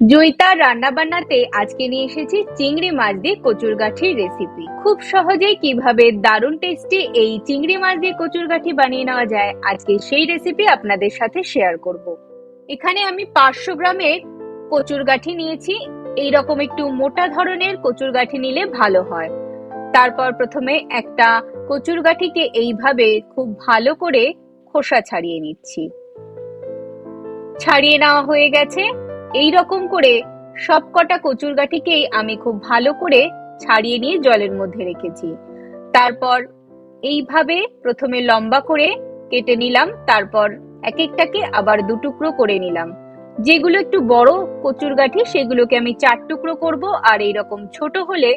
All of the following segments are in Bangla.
জয়িতার রান্না বান্নাতে আজকে নিয়ে এসেছি চিংড়ি মাছ দিয়ে কচুরগাঠির রেসিপি। খুব সহজেই কিভাবে দারুণ টেস্টি এই চিংড়ি মাছ দিয়ে কচুরগাঠি বানিয়ে নেওয়া যায়, আজকে সেই রেসিপি আপনাদের সাথে শেয়ার করব। এখানে আমি 500 গ্রামের কচুরগাঠি নিয়েছি। এইরকম একটু মোটা ধরনের কচুরগাঠি নিলে ভালো হয়। তারপর প্রথমে একটা কচুরগাঠিকে এইভাবে খুব ভালো করে খোসা ছাড়িয়ে নিচ্ছি। ছাড়িয়ে নেওয়া হয়ে গেছে। এই রকম করে সবকটা কচুরগাঠিকেই আমি খুব ভালো করে ছাড়িয়ে নিয়ে জলের মধ্যে রেখেছি। তারপর এইভাবে প্রথমে লম্বা করে কেটে নিলাম, তারপর এক একটাকে আবার দু টুকরো করে নিলাম। যেগুলো একটু বড় কচুরগাঠি সেগুলোকে আমি 4 টুকরো করব, আর এইরকম ছোট হলে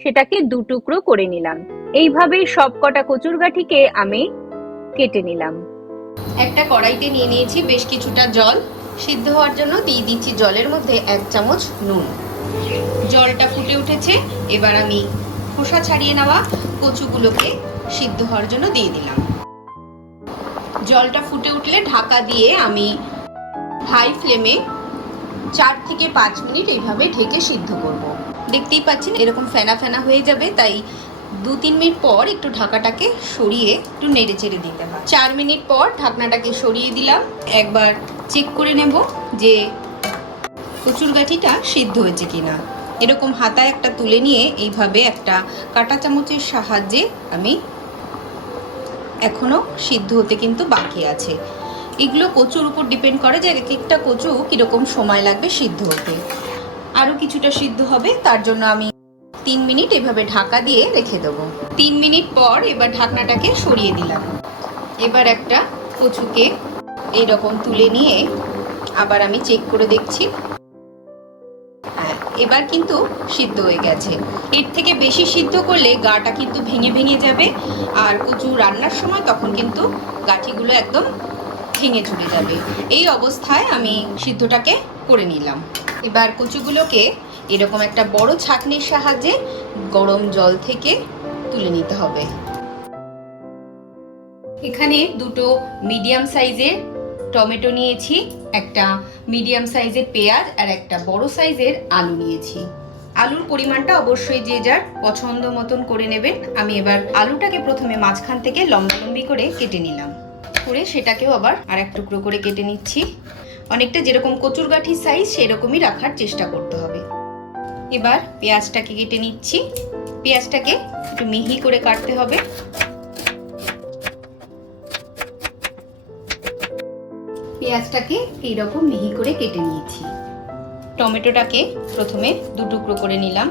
সেটাকে 2 টুকরো করে নিলাম। এইভাবেই সবকটা কচুরগাঠিকে আমি কেটে নিলাম। একটা কড়াইতে নিয়ে নিয়েছি বেশ কিছুটা জল। সিদ্ধ হওয়ার জন্য দিয়ে দিচ্ছি জলের মধ্যে 1 চামচ নুন। জলটা ফুটে উঠেছে, এবার আমি খোসা ছাড়িয়ে নেওয়া কচুগুলোকে সিদ্ধ হওয়ার জন্য দিয়ে দিলাম। জলটা ফুটে উঠলে ঢাকা দিয়ে আমি হাই ফ্লেমে 4 থেকে 5 মিনিট এইভাবে ঢেকে সিদ্ধ করব। দেখতেই পাচ্ছেন এরকম ফেনা ফেনা হয়ে যাবে, তাই 2-3 মিনিট পর একটু ঢাকাটাকে সরিয়ে একটু নেড়ে চেড়ে দিতে হবে। 4 মিনিট পর ঢাকনাটাকে সরিয়ে দিলাম। একবার চেক করে নেব যে কচুরগাঠিটা সিদ্ধ হয়েছে কিনা। এরকম হাতায় একটা তুলে নিয়ে এইভাবে একটা কাঁটা চামচের সাহায্যে আমি এখনো সিদ্ধ হতে কিন্তু বাকি আছে। এগুলো কচুর উপর ডিপেন্ড করে যে এক একটা কচু কীরকম সময় লাগবে সিদ্ধ হতে। আরও কিছুটা সিদ্ধ হবে, তার জন্য আমি 3 মিনিট এভাবে ঢাকা দিয়ে রেখে দেবো। 3 মিনিট পর এবার ঢাকনাটাকে সরিয়ে দিলাম। এবার একটা কচুকে এইরকম তুলে নিয়ে আবার আমি চেক করে দেখছি। হ্যাঁ, এবার কিন্তু সিদ্ধ হয়ে গেছে। এর থেকে বেশি সিদ্ধ করলে গাটা কিন্তু ভেঙে ভেঙে যাবে, আর কচু রান্নার সময় তখন কিন্তু গাঠিগুলো একদম ভেঙে চলে যাবে। এই অবস্থায় আমি সিদ্ধটাকে করে নিলাম। এবার কচুগুলোকে এরকম একটা বড় ছাঁকনির সাহায্যে গরম জল থেকে তুলে নিতে হবে। এখানে দুটো মিডিয়াম সাইজের টমেটো নিয়েছি, একটা মিডিয়াম সাইজের পেঁয়াজ আর একটা বড় সাইজের আলু নিয়েছি। আলুর পরিমাণটা অবশ্যই যে যার পছন্দ মতন করে নেবেন। আমি এবার আলুটাকে প্রথমে মাঝখান থেকে লম্বালম্বি করে কেটে নিলাম, করে সেটাকেও আবার আর এক টুকরো করে কেটে নিচ্ছি। অনেকটা যেরকম কচুরগাঠির সাইজ সেরকমই রাখার চেষ্টা করতে হবে। এবার পেঁয়াজটাকে কেটে নিচ্ছি। পেঁয়াজটাকে একটু মিহি করে কাটতে হবে। পেঁয়াজটাকে এইরকম মিহি করে কেটে নিয়েছি। টমেটোটাকে প্রথমে 2 টুকরো করে নিলাম।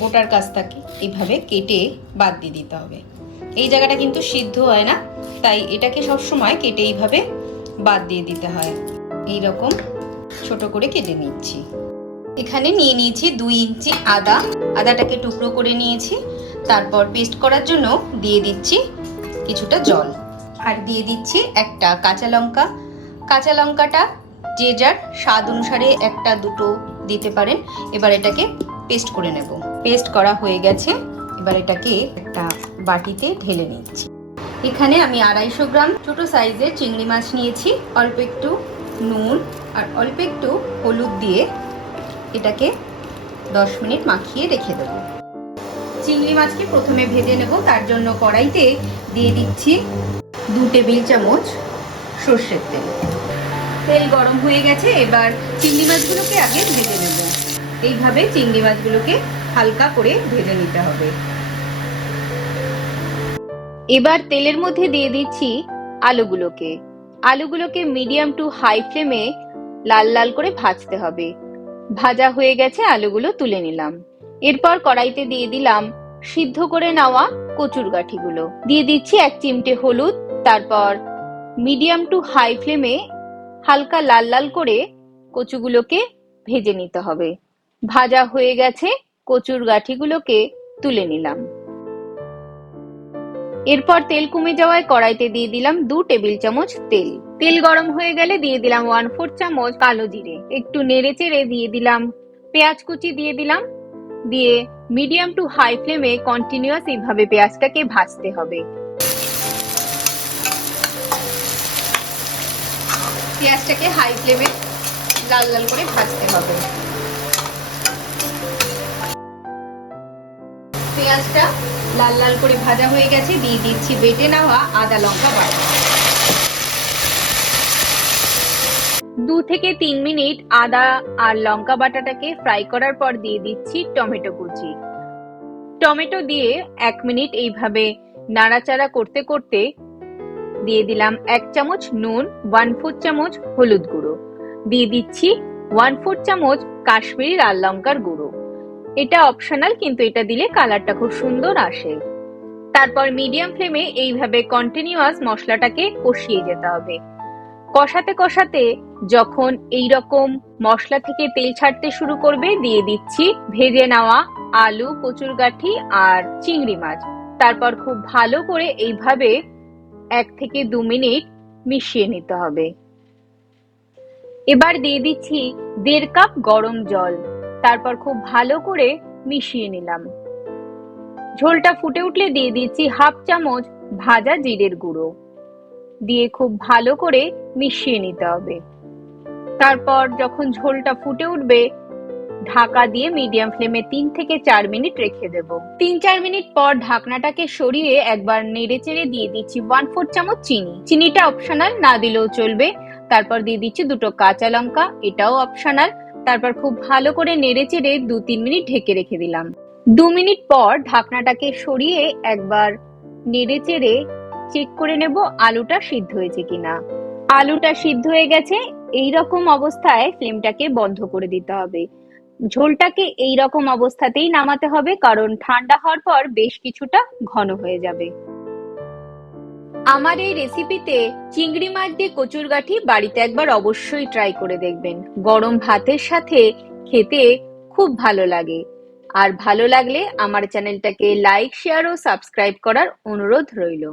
বোটার কাছটাকে এইভাবে কেটে বাদ দিয়ে দিতে হবে। এই জায়গাটা কিন্তু সিদ্ধ হয় না, তাই এটাকে সব সময় কেটে এইভাবে বাদ দিয়ে দিতে হয়। এই রকম ছোট করে কেটে নিচ্ছি। এখানে নিয়ে নিয়েছি 2 ইঞ্চি আদা। আদাটাকে টুকরো করে নিয়েছি। তারপর পেস্ট করার জন্য দিয়ে দিচ্ছি কিছুটা জল, আর দিয়ে দিচ্ছি একটা কাঁচা লঙ্কা। কাঁচা লঙ্কাটা যে যার স্বাদ অনুসারে একটা দুটো দিতে পারেন। এবার এটাকে পেস্ট করে নেব। পেস্ট করা হয়ে গেছে, এবার এটাকে একটা বাটিতে ঢেলে নিচ্ছি। এখানে আমি 250 গ্রাম ছোট সাইজের চিংড়ি মাছ নিয়েছি। অল্প একটু নুন আর অল্প একটু হলুদ দিয়ে এটাকে 10 মিনিট মাখিয়ে রেখে দেব। চিংড়ি মাছকে প্রথমে ভেজে নেব, তার জন্য কড়াইতে দিয়ে দিচ্ছি 2 টেবিল চামচ সর্ষের তেল। তেল গরম হয়ে গেছে, এবার চিংড়ি মাছগুলোকে আগে ভেজে নেব। এইভাবে চিংড়ি মাছগুলোকে হালকা করে ভেজে নিতে হবে। এবার তেলের মধ্যে দিয়ে দিচ্ছি আলুগুলোকে। আলুগুলোকে মিডিয়াম টু হাই ফ্লেমে লাল লাল করে ভাজতে হবে। ভাজা হয়ে গেছে, আলুগুলো তুলে নিলাম। এরপর কড়াইতে দিয়ে দিলাম সিদ্ধ করে নেওয়া কচুরগাঠিগুলো। দিয়ে দিচ্ছি 1 চিমটে হলুদ। তারপর মিডিয়াম টু হাই ফ্লেমে হালকা লাল লাল করে কচুগুলোকে ভেজে নিতে হবে। ভাজা হয়ে গেছে, কচুরগাঠিগুলোকে তুলে নিলাম। এরপর তেল কমে যাওয়ায় কড়াইতে দিয়ে দিলাম 2 টেবিল চামচ তেল। তেল গরম হয়ে গেলে দিয়ে দিলাম 1/4 চামচ কালো জিরে। একটু নেড়ে চেড়ে দিয়ে দিলাম পেঁয়াজ কুচি, দিয়ে দিলাম। দিয়ে মিডিয়াম টু হাই ফ্লেমে কন্টিনিউয়াস এইভাবে পেঁয়াজটাকে ভাজতে হবে। পেঁয়াজটাকে হাই ফ্লেমে লাল লাল করে ভাজতে হবে। পেঁয়াজটা লাল লাল করে ভাজা হয়ে গেছে, দিয়ে দিচ্ছি বেটে নেওয়া আদা লঙ্কা বাটা। 2 থেকে 3 মিনিট আদা আর লঙ্কা বাটাটাকে ফ্রাই করার পর দিয়ে দিচ্ছি টমেটো কুচি। টমেটো দিয়ে 1 মিনিট এইভাবে নাড়াচাড়া করতে করতে দিয়ে দিলাম 1 চামচ নুন, 1/4 চামচ হলুদ গুঁড়ো, দিয়ে দিচ্ছি 1/4 চামচ কাশ্মীরি লাল লঙ্কার গুঁড়ো। এটা অপশনাল, কিন্তু এটা দিলে কালারটা খুব সুন্দর আসে। তারপর মিডিয়াম ফ্লেমে এইভাবে কন্টিনিউয়াস মশলাটাকে কষিয়ে যেতে হবে। কষাতে কষাতে যখন এইরকম মশলা থেকে তেল ছাড়তে শুরু করবে, দিয়ে দিচ্ছি ভেজে নেওয়া আলু, কচুরগাঠি আর চিংড়ি মাছ। তারপর খুব ভালো করে এইভাবে 1 থেকে 2 মিনিট মিশিয়ে নিতে হবে। এবার দিয়ে দিচ্ছি 1.5 কাপ গরম জল। তারপর খুব ভালো করে মিশিয়ে নিলাম। ঝোলটা ফুটে উঠলে দিয়ে দিচ্ছি 1/2 চামচ ভাজা জিরের গুঁড়ো, দিয়ে খুব ভালো করে মিশিয়ে নিতে হবে। তারপর যখন ঝোলটা ফুটে উঠবে, ঢাকা দিয়ে মিডিয়াম ফ্লেমে 3 থেকে 4 মিনিট রেখে দেব। 3-4 মিনিট পর ঢাকনাটাকে সরিয়ে একবার নেড়ে চেড়ে দিয়ে দিচ্ছি 1/4 চামচ চিনি। চিনিটা অপশনাল, না দিলেও চলবে। তারপর দিয়ে দিচ্ছি 2টো কাঁচা লঙ্কা, এটাও অপশনাল। তারপর খুব ভালো করে নেড়ে চেড়ে 2-3 মিনিট ঢেকে রেখে দিলাম। 2 মিনিট পর ঢাকনাটাকে সরিয়ে একবার নেড়ে চেড়ে চেক করে নেব আলুটা সিদ্ধ হয়েছে কিনা। আলুটা সিদ্ধ হয়ে গেছে। এইরকম অবস্থায় ফ্লেমটাকে বন্ধ করে দিতে হবে। ঝোলটাকে এইরকম অবস্থাতেই নামাতে হবে, কারণ ঠান্ডা হওয়ার পর বেশ কিছুটা ঘন হয়ে যাবে। আমার এই রেসিপিতে চিংড়ি মাছ দিয়ে কচুরগাঠি বাড়িতে একবার অবশ্যই ট্রাই করে দেখবেন। গরম ভাতের সাথে খেতে খুব ভালো লাগে। আর ভালো লাগলে আমার চ্যানেলটাকে লাইক, শেয়ার ও সাবস্ক্রাইব করার অনুরোধ রইল।